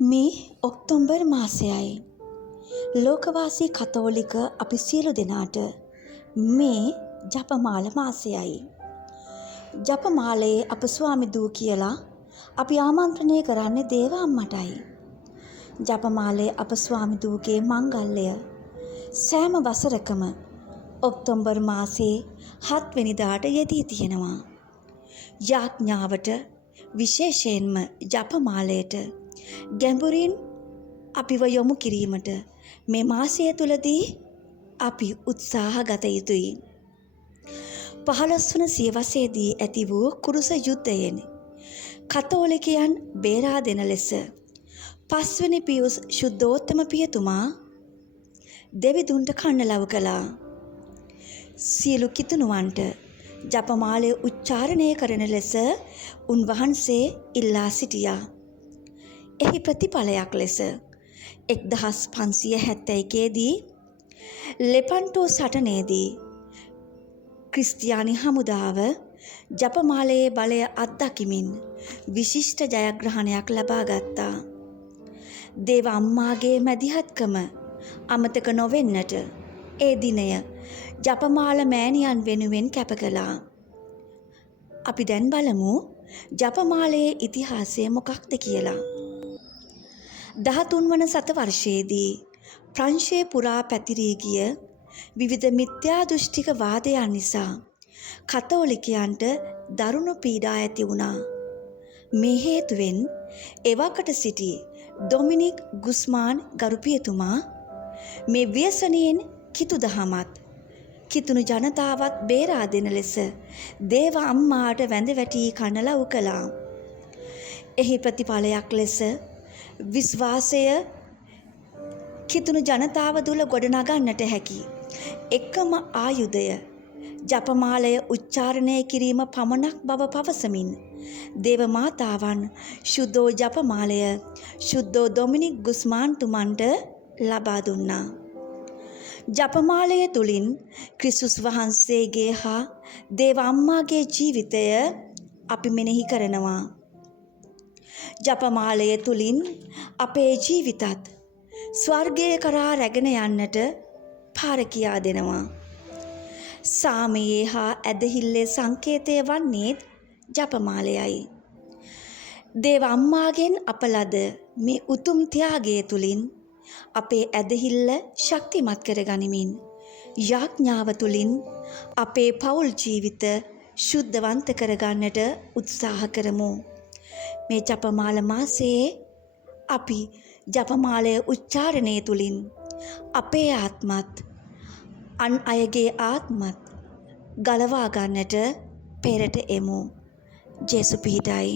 මේ ඔක්තෝබර් මාසයයි. ලෝකවාසී කතෝලික අපි සියලු දෙනාට මේ ජපමාල මාසයයි. ජපමාලයේ අප ස්වාමි දූ කියලා අපි ආමන්ත්‍රණය කරන්නේ දේව අම්මටයි. ජපමාලයේ අප ස්වාමි දූගේ මංගල්‍යය සෑම වසරකම ඔක්තෝබර් මාසයේ 7 වෙනිදාට යෙදී තියෙනවා. යාඥාවට විශේෂයෙන්ම ජපමාලයට ගැඹුරින් අපිව යොමු කිරීමට මේ මාසය තුලදී අපි උත්සාහ ගත යුතුයි. 15 වන සියවසේදී ඇති වූ කුරුස යුද්ධයෙන් කතෝලිකයන් බේරා දෙන ලෙස 5 වෙනි පියුස් ශුද්ධෝත්තම පියතුමා දෙවිඳුන්ට කන්නලව් කළා. සියලු කිතුණුවන්ට ජපමාලය උච්චාරණය කරන ලෙස උන්වහන්සේ ඉල්ලා සිටියා. එහි ප්‍රතිඵලයක් ලෙස 1571 දී ලෙපන්ටෝ සටනේදී ක්‍රිස්තියානි හමුදාව ජපමාලයේ බලය අත්දකිමින් විශිෂ්ට ජයග්‍රහණයක් ලබා ගත්තා. දේව අම්මාගේ මැදිහත්කම අමතක නොවෙන්නට ඒ දිනය ජපමාල මෑණියන් වෙනුවෙන් කැප කළා. අපි දැන් බලමු ජපමාලයේ ඉතිහාසය මොකක්ද කියලා. 13 වන සතවර්ෂයේදී ප්‍රංශය පුරා පැතිරී ගිය විවිධ මිත්‍යා දෘෂ්ටික වාදයන් නිසා කතෝලිකයන්ට දරුණු පීඩා ඇති වුණා. මේ හේතුවෙන් එවකට සිටි ඩොමිනික් ගුස්මාන් ගරුපියතුමා මේ ව්‍යසනයෙන් කිතුදහමත් කිතුණු ජනතාවත් බේරා දෙන ලෙස දේව අම්මාට වැඳ වැටි කනලව් කළා. එහි ප්‍රතිඵලයක් ලෙස විශ්වාසය කිතුණු ජනතාව තුළ ගොඩනගන්නට හැකි එකම ආයුධය ජපමාලය උච්චාරණය කිරීම පමණක් බව පවසමින් දේව මාතාවන් ශුද්ධෝ ජපමාලය ශුද්ධෝ ඩොමිනික් ගුස්මාන්තුමන්ට ලබා දුන්නා. ජපමාලය තුළින් ක්‍රිස්තුස් වහන්සේගේ හා දේව අම්මාගේ ජීවිතය අපි මෙනෙහි කරනවා. ජපමාලය තුළින් අපේ ජීවිතත් ස්වර්ගය කරා රැගෙන යන්නට පාර කියා දෙනවා. සාමයේ හා ඇදහිල්ලේ සංකේතය වන්නේත් ජපමාලයයි. දේව අම්මාගෙන් අප ලද මේ උතුම් ත්‍යාගය තුළින් අපේ ඇදහිල්ල ශක්තිමත් කරගනිමින් යාඥාව තුළින් අපේ පවුල් ජීවිත ශුද්ධවන්ත කරගන්නට උත්සාහ කරමු. මේ ජපමාල මාසයේ අපි ජපමාලය උච්චාරණය තුළින් අපේ ආත්මත් අන් අයගේ ආත්මත් ගලවා ගන්නට පෙරට එමු. ජේසු පිහිටයි.